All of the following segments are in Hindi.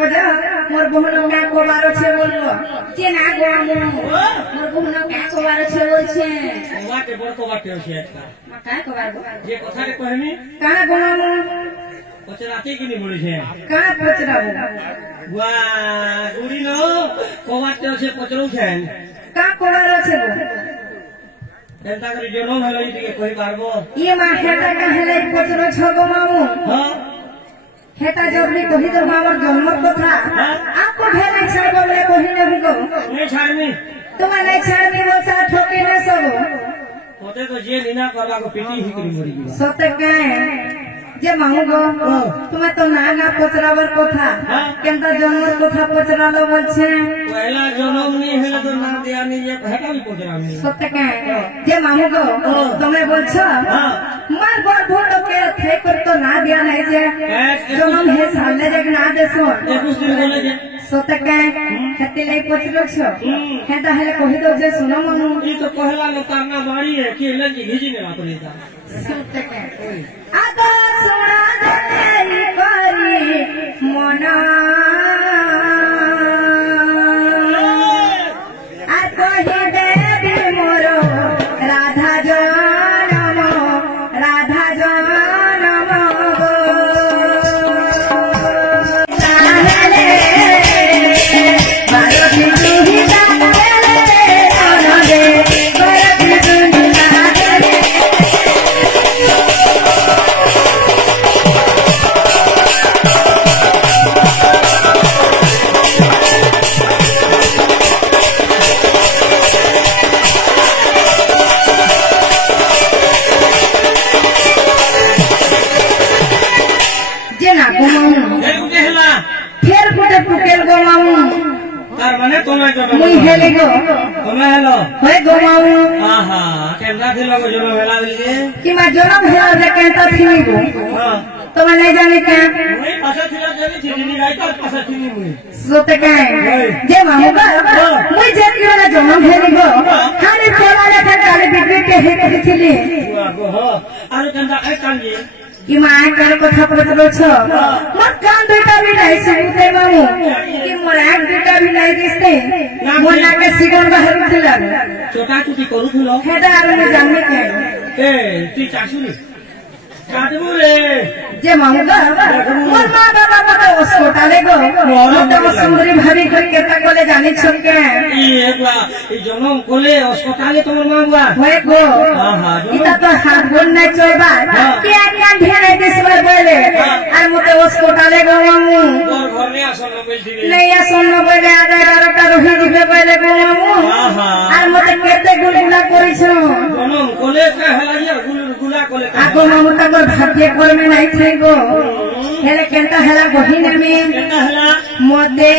बोझा मोर बहन का कोबार छे बोललो जे ना गो मोर बहन का कोबार छे बोल छे वाटे बड़ कोबाटे छे का का कोबार जे कथा रे कहमी का गो पचराते कि नहीं बोले छे का पचराबो वाह गुड़ी नो कोबाटे छे पचरू छे का कोबार छे गो एंता करे जनम हलई के कहि पारबो ये मा हेता का हेले पचरो छगो मामू हां हेता जबली कहि तो मामर जन्म कथा आपको घेरे छाड़बो बोले कहि ने गो नहीं छाड़नी तुम्हारे छाड़नी वो सा ठोके न सबो होते तो जे लीना करला को पीटी ही करी मरी गई सत्य काय जे मामू गो तुम्हें तो ना पचरावर कथा केनता जन्म कथा पचरालो बोलछे पहला जन्म नहीं है तो ना दिया नहीं ये हेता भी पचरामी सत्य काय जे मामू गो तुम्हें बोलछो मार बड़ भोट के थे कर तो ना दिया नहीं जे जन्म है साले जग ना देसो कुछ दिन बोले जे सत्य काय हेते ले पचरो छो हेता हेले कहि दो जे सुनो मामू ई तो कहला न तारना बाड़ी है कि लंजी घिजी ने वापरी था सत्य काय आदा सुना दे करी मना आ कहि देवी मोरो राधा जनम गो नाले भारती सुहिता रे अनदे भारती सुहिता मुई हेले गो तुम्हें हेलो होय गो माऊ आहा केना थिलो को जनो हेला दिले कि मा जनम हेला जे केनता थिनी गो हां तो मैं नहीं जाने क्या मुई पाछा थिला जेनी थिनी गाई तो पाछा थिनी मुई सोते काय जे माऊ बा मुई जे कि वाला जनम हेले गो खाली खोला ले था काले बिगड़ी के हे थिली वाह गो हो आरो केनता ए कांजी कि मां कर कथा पचरो छ मोर कान बेटा भी नहीं सुनते मामू कि मोर एक बेटा भी नहीं दिसते मोर नाके सिगन बाहर उठला छोटा टूटी करू थलो हेदा आरो जानने के ए ती चासुनी काटबू रे जे मामू बा मोर मां बाबा तो अस्पताले गो तो सुंदरी भाभी कर केता कोले जानी छके ई एकला ई जनम कोले अस्पताले तोर मांगवा होय गो आहा इता तो हाथ बोल नहीं चोबा क्या ढेरे दिसवर बोले আর মতে अस्पताले गो मामू और घर में आसन मिल दिबे नहीं आसन बोले आधा आरोटा रही दिबे बोले गो मामू आहा আর মতে কেতে গুলগুলা করিছো जनम कोले के हेला जे गुला कोले আগো মামু তাকর ভাগ্য কর্মে নাই থাইগো হেলে কেনটা হেলা গহিনা মে केना हेला মতে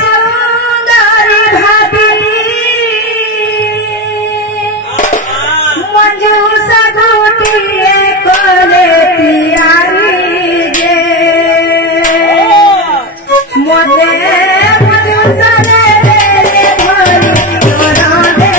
সুন্দরী ভাবি মঞ্জু সাগুটিয়ে কোলে তিয়ারি যে মতে মঞ্জু সারে রে ধরি তোরা দে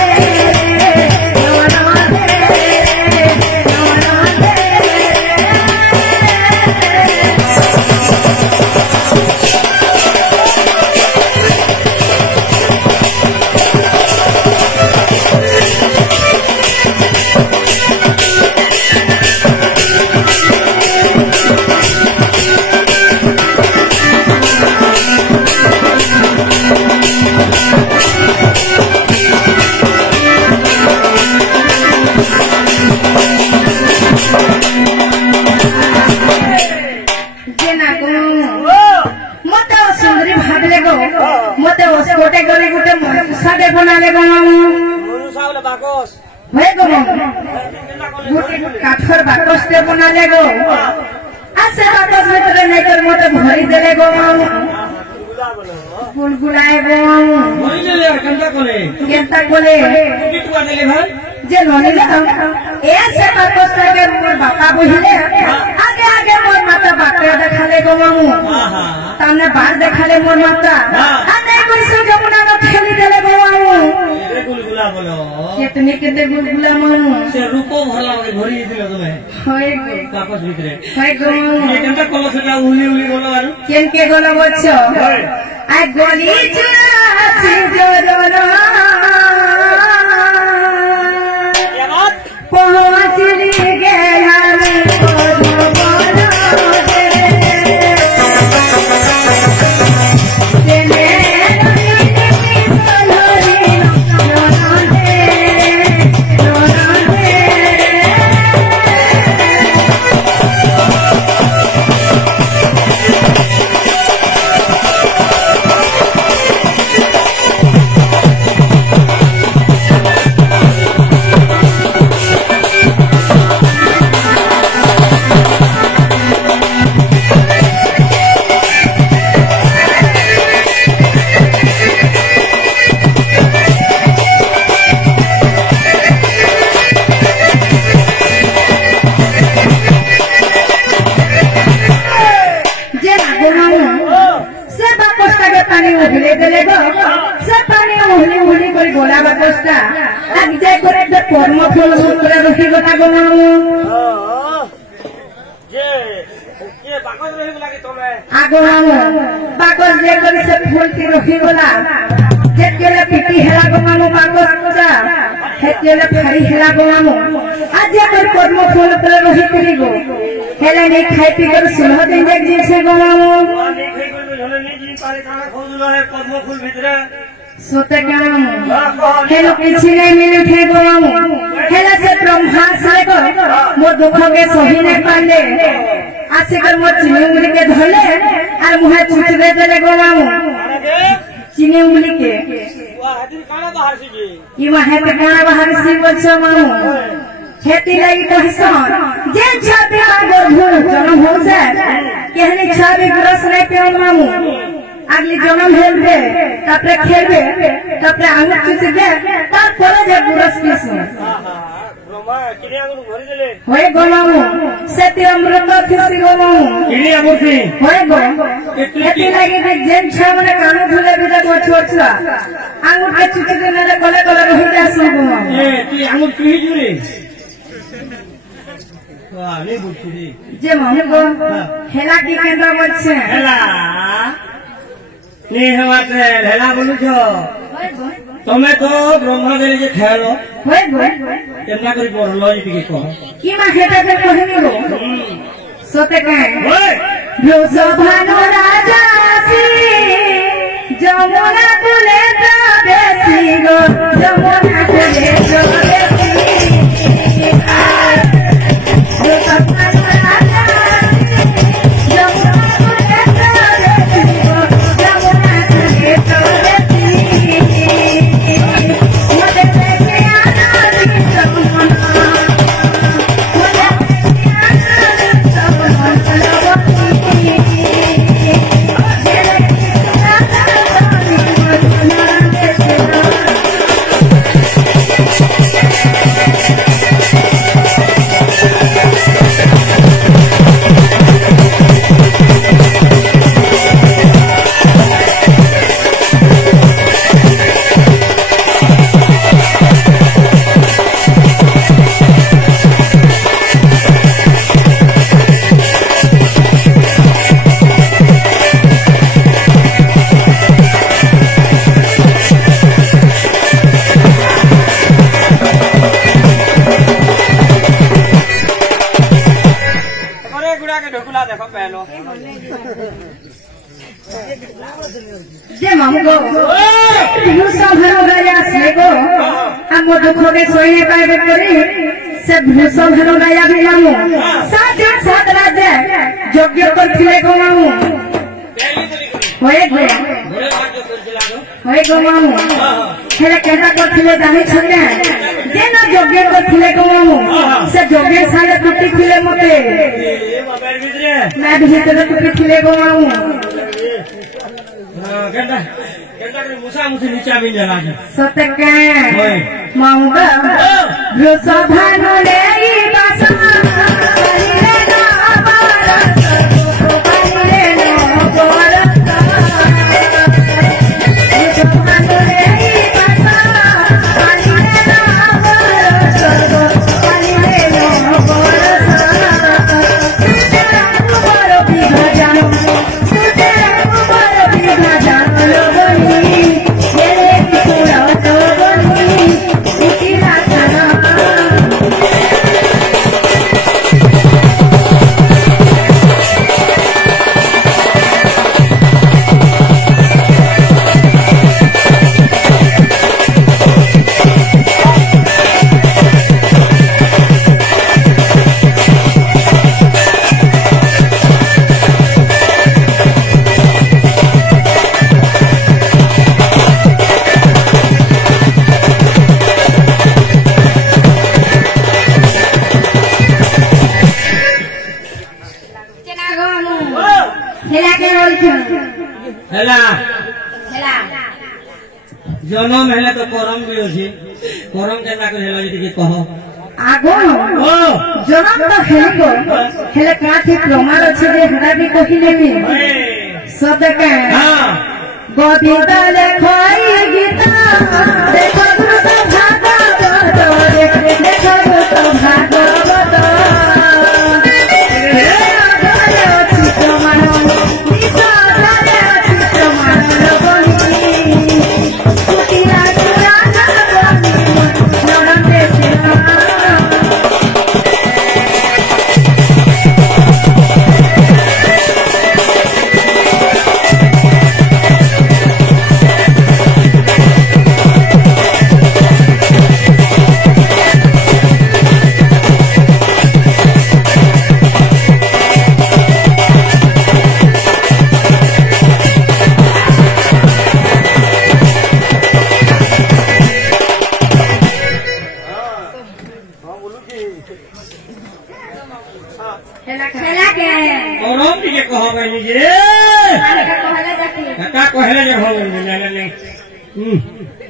मते ओस्कोटे गरी गुटे साडे बनाले गो मामू मनु सावले बाकोस होय गो मामू गुटे काठर बाकोसटे बनाले गो आसे बाकोस में नहीं कर मते भरी देले गो मामू गुलगुलाए गो मामू भरी देले केनता कोले किटुआ देले भाई जे ननिला ऐसे बाकोसटे के मोर बापा बहिले आगे आगे मोर माता बाटे देखाले गो मामू आहा ताने बाहर देखाले मोर माता आ नहीं कोई से जमुना न खेली देले गो मामू रे गुलगुला बोलो कितने कितने गुलगुला मानू से रूपो भरला भरी दिल तुम्हें होय कागज भितरे होय गो ये केनता कलो सेटा उली उली बोलो आरो केन के गोला बच्चो आ गली चुरा से जोरो ये बात पहुंच गया मैं কর্মফল সূত্রে রসি কথা বলু বাগর যে করে সে ফুলটি রসি গলা যেতেলে পিটি হেলা গমানো বাগরটা সেতেলে ফাড়ি হেলা গমানো আজ যে করে কর্মফল করে রসি করিব হেলে নেই খাই পি করে 16 দিন যাক দিয়েছে গমানো কর্মফুল ভিতরে सोते काम हेलो किसी नहीं मिली थे गोमामू हेला से ब्रह्मास लेको मो दुख के सही नहीं पाले आसे कर मो चीनी उंगली के धोले और मुहे चुचरे देले गोमामू चीनी उंगली के ये वहाँ पे काना बाहर सी बच्चा मामू खेती लगी कहिसन जेन छापे आगो भूल जन्म हो जाए कहने छापे ग्रस नहीं पे मामू আগলি জনম হেলবে তারপরে খেলবে তারপরে আঙুল চুচবে তারপরে যে গুরস পিসবে হয়ে গলামু সেটি অমৃত খুশি গলামু হয়ে গো এটি লাগে যে জেন ছা মানে কানে ধুলে বিদা গো ছোটলা আঙুলকে চুচবে না গলে গলে রয়ে যায় শুনবো তুই আঙুল চুই জুরে नहीं बुझी যে মনে গো হেলা কি কেন্দ্র বলছে हेला नहीं हमारे हेला बोलू छो तुम्हें तो ब्रह्मदेव जे खेलो হয়ে গো केतना करी पढ़लो जी के कहो কি মা হেটা যে কহিনি গো সতে কায় ओए ভানু রাজা আসি যমুনা কুলে প্রবেশি গো যমুনা কুলে প্রবেশি ভানু রাজা আসি যমুনা কুলে প্রবেশি গো যমুনা কুলে প্রবেশি মোদে দেখে আনালি যমুনা মোদে দেখে আনালি देखो पहलो जे मामगो भूषा भरो गया सेगो हम दुख के सोइने पाए करी से भूषा भरो गया भी मामू साथ साथ राजे योग्य कर थिले को मामू होए गो होए गो मामू हेले केटा कर थिले जानि छके जेना योग्य कर थिले को मामू से योग्य साले टुटी थिले मते मैं भीतर टुटी थिले को मामू केटा के मुसा मुसी नीचा भी जला के सतके माऊगा भूषा भरो ले बासा रे ना बारा रे ना बारा भूषा भरो ले बासा ହେଲା ହେଲା ଜନମ ହେଲେ ତ କରମ ବି ଅଛି କରମ କେନ୍ତା କରି ହେଲା ଟିକେ କହ ଆଗ ଜନମ ତ ହେଲେ ହେଲେ କାଠି ପ୍ରମାଣ ଅଛି ଯେ ହେରା ବି କହିଲେନି ସଦକା ଗୋବିନ୍ଦ ଲେଖଇ ଗୀତା ଦେଖ ତ ଭାଗବତ ଦେଖ ତ ଭାଗବତ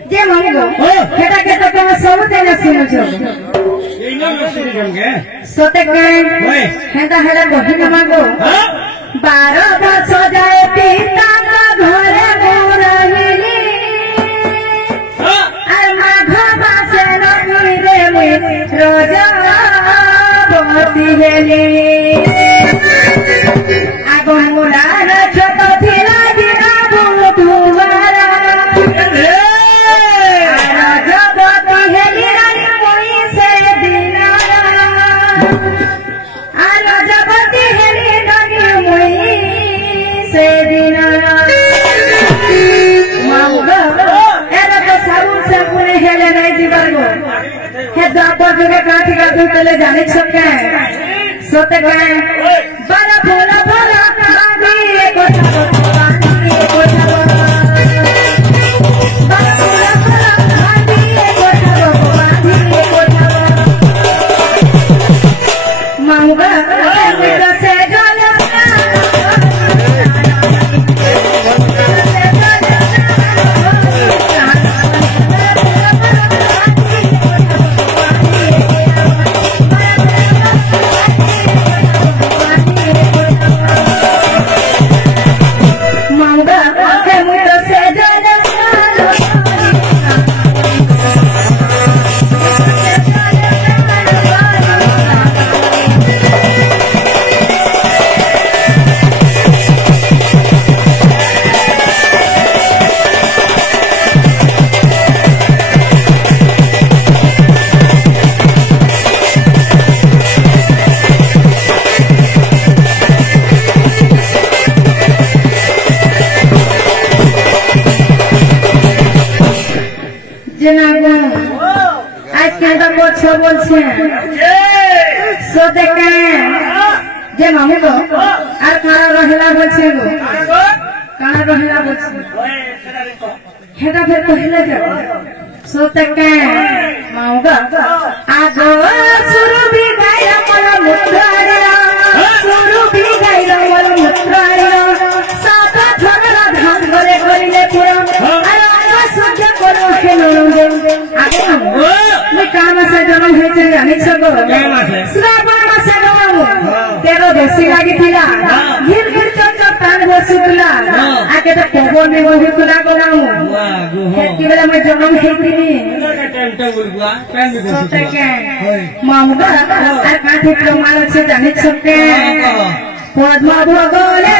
जे मंगो हेटा के तो तुम सब तेरे सुनो छो এই না শুনি জমকে सोते के हेटा हेला कहि न मंगो 12 वर्ष जाए पिता का घरे मोरहिली आ माघ मासे नई रे मुई रोजा बती हेली आगो मुड़ा छोट थिला दिना बुलु तुम्हारा जाने छके सोते गए बड़ा भोला भोला कादी कोठा पानी कोठा बड़ा भोला भोला कादी कोठा पानी कोठा मांगा मेरा से जाना বলছে সোদেকে যে মামু গো আর কারা রহিলা বলছে গো কারা রহিলা বলছে হেটা ফের কহিলে যাব সোদেকে মামু গো আগো সুরবি গাইরা মন মুত্রাড়া সুরবি গাইরা মন মুত্রাড়া সাত ঝরনা ধান করে করিলে পুরো আর আগো সহ্য করো হেলো আগে काम से जन्म होते जाने छगो श्रावण मासे गो तेरो बेसी लागी थिला गिर गिर चो तान बसुतला आके तो पवन में बहितला गलाऊ हेती बेला में जन्म हेतिनी मामुगा आ काठी प्रमाण से जाने छके पद्म भगले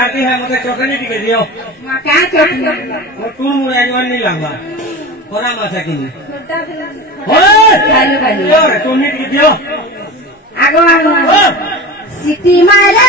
खाती है मुझे चौकनी टिके दियो क्या चौकनी तू मुझे नहीं लंगा कोना मासा की नहीं तू नहीं टिके दियो आगो आगो सिटी मारे